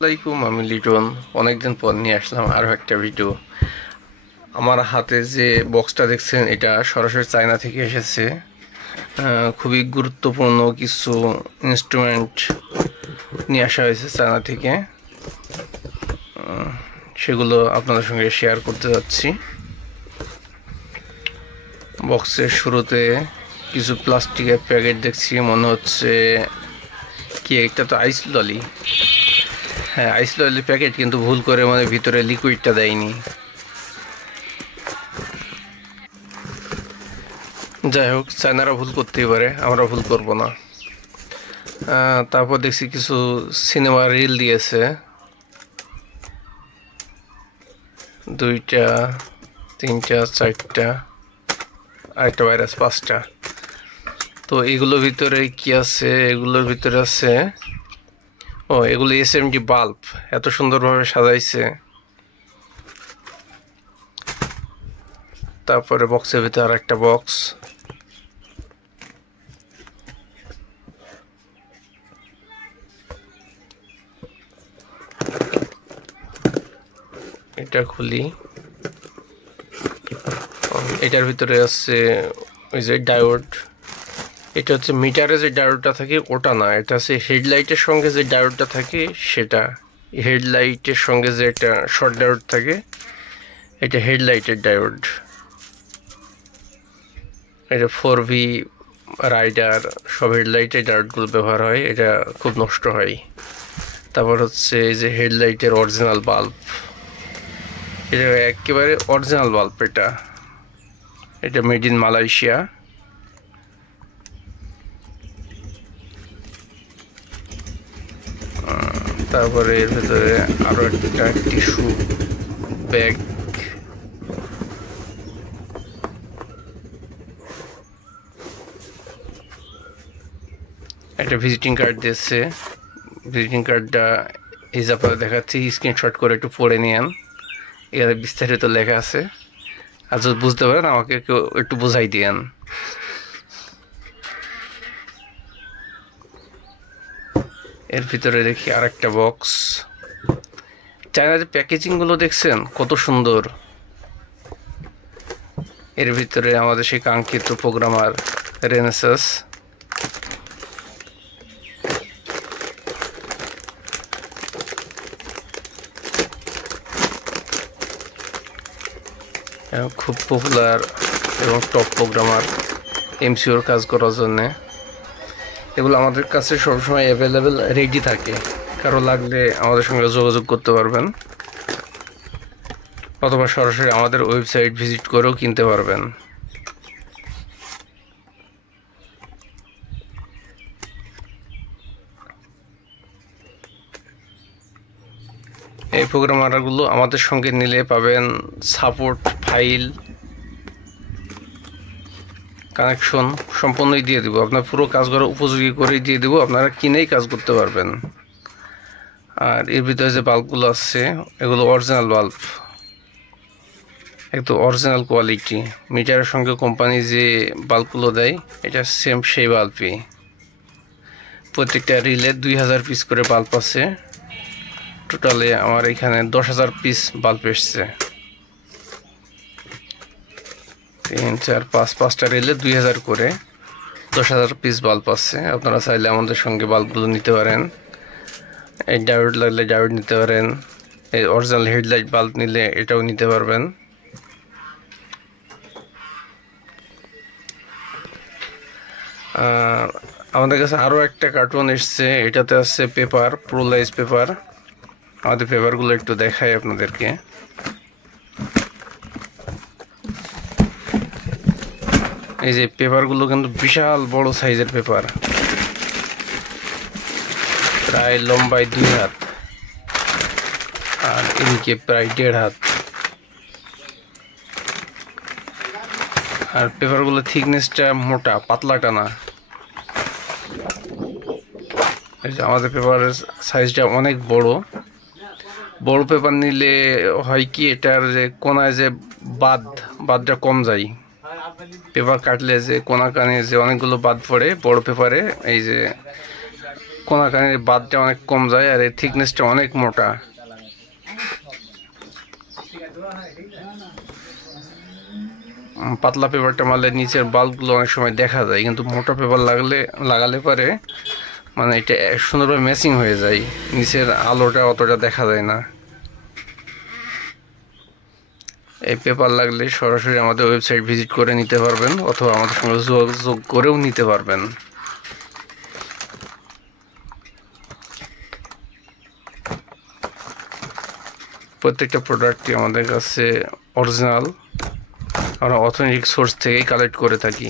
আসসালামাইকুম, আমি লিটন। অনেকদিন পর নিয়ে আসলাম আরও একটা ভিডিও। আমার হাতে যে বক্সটা দেখছেন, এটা সরাসরি চায়না থেকে এসেছে। খুবই গুরুত্বপূর্ণ কিছু ইনস্ট্রুমেন্ট নিয়ে আসা হয়েছে চায়না থেকে। সেগুলো আপনাদের সঙ্গে শেয়ার করতে যাচ্ছি। বক্সের শুরুতে কিছু প্লাস্টিকের প্যাকেট দেখছি, মনে হচ্ছে কি একটা তো আইস ললি। হ্যাঁ, আইস ললি প্যাকেট, কিন্তু ভুল করে মানে ভিতরে লিকুইডটা দেয়নি। যাই হোক, চায়নারা ভুল করতেই পারে, আমরা ভুল করব না। তারপর দেখছি কিছু সিনেমা রিল দিয়েছে, 2টা 3টা 4টা, আরেকটা ভাইরাস 5টা। তো এগুলোর ভিতরে কি আছে? এগুলোর ভিতরে আছে, এগুলো এসএমডি বাল্ব, এত সুন্দরভাবে সাজাইছে। তারপরে বক্সের ভিতরে আর একটা বক্স, এটা খুলি। এটার ভিতরে আছে ওই যে ডায়োড। এটা হচ্ছে মিটারে যে ডায়োডটা থাকে ওটা না, এটা হচ্ছে হেডলাইটের সঙ্গে যে ডায়োডটা থাকে সেটা। হেডলাইটের সঙ্গে যে একটা শর্ট ডায়োড থাকে, এটা হেডলাইটের ডায়োড। এটা 4V রাইডার সব হেডলাইটের ডায়োডগুলো ব্যবহার হয়, এটা খুব নষ্ট হয়। তারপর হচ্ছে এই যে হেডলাইটের অরিজিনাল বাল্ব, এটা একেবারে অরিজিনাল বাল্ব। এটা মেড ইন মালয়েশিয়া। তারপরে এর ভেতরে আরো একটা টিস্যু ব্যাগ, একটা ভিজিটিং কার্ড দিয়েছে। ভিজিটিং কার্ডটা এই যে আপনাদের দেখাচ্ছি, স্ক্রিনশট করে একটু পড়ে নিয়েন, এখানে বিস্তারিত লেখা আছে। আর যদি বুঝতে পারেন আমাকে কেউ একটু বোঝাই দিয়েন। এর ভিতরে দেখি আর একটা বক্স। চায়নার প্যাকেজিংগুলো দেখছেন কত সুন্দর। এর ভিতরে আমাদের সেই কাঙ্ক্ষিত প্রোগ্রামার রেনেসাস, খুব পপুলার এবং টপ প্রোগ্রামার এমসিওর কাজ করার জন্যে। এগুলো আমাদের কাছে সবসময় অ্যাভেলেবেল রেডি থাকে, কারো লাগলে আমাদের সঙ্গে যোগাযোগ করতে পারবেন, অথবা সরাসরি আমাদের ওয়েবসাইট ভিজিট করেও কিনতে পারবেন। এই প্রোগ্রামারগুলো আমাদের সঙ্গে নিলে পাবেন সাপোর্ট, ফাইল, কানেকশন সম্পূর্ণই দিয়ে দিব। আপনার পুরো কাজ করার উপযোগী করেই দিয়ে দিব, আপনারা কিনেই কাজ করতে পারবেন। আর এর ভিতরে যে বাল্বগুলো আছে, এগুলো অরিজিনাল বাল্ব, একদম অরিজিনাল কোয়ালিটি। মিটারের সঙ্গে কোম্পানি যে বাল্বগুলো দেয়, এটা সেম সেই বাল্বই। প্রত্যেকটা রিলে 2000 পিস করে বাল্ব আছে। টোটালে আমার এখানে 10,000 পিস বাল্ব এসছে। 3 4 5 5টা রিলে 2000 করে 10,000 পিস বাল্ব আছে। আপনারা চাইলে আমাদের সঙ্গে বাল্বগুলো নিতে পারেন। এই ডায়োড লাগলে ডায়োড নিতে পারেন, এই অরিজিনাল হেডলাইট বাল্ব নিলে এটাও নিতে পারবেন। আমাদের কাছে আরও একটা কার্টুন এসছে, এটাতে আছে পেপার, প্রোলাইজ পেপার। আমাদের পেপারগুলো একটু দেখাই আপনাদেরকে। এই যে পেপারগুলো কিন্তু বিশাল বড় সাইজের পেপার, প্রায় লম্বায় 2 হাত আর এদিকে প্রায় 1.5 হাত। আর পেপারগুলো থিকনেসটা মোটা, পাতলাটা না। এই যে আমাদের পেপারের সাইজটা অনেক বড়। বড় পেপার নিলে হয় কি, এটার যে কোনায় যে বাদটা কম যায়। পেপার কাটলে যে কোনা কানে যে অনেকগুলো বাদ পড়ে বড় পেপারে, এই যে কোনাকানির বাদটা অনেক কম যায় আর এর থিকনেসটা অনেক মোটা। পাতলা পেপারটা মারলে নিচের বাল্বগুলো অনেক সময় দেখা যায়, কিন্তু মোটা পেপার লাগালে পরে মানে এটা সুন্দরভাবে ম্যাচিং হয়ে যায়, নিচের আলোটা অতটা দেখা যায় না। এই পেপার লাগলে সরাসরি আমাদের ওয়েবসাইট ভিজিট করে নিতে পারবেন, অথবা আমাদের সঙ্গে যোগাযোগ করেও নিতে পারবেন। প্রত্যেকটা প্রোডাক্টই আমাদের কাছে অরিজিনাল, আমরা অথেন্টিক সোর্স থেকেই কালেক্ট করে থাকি।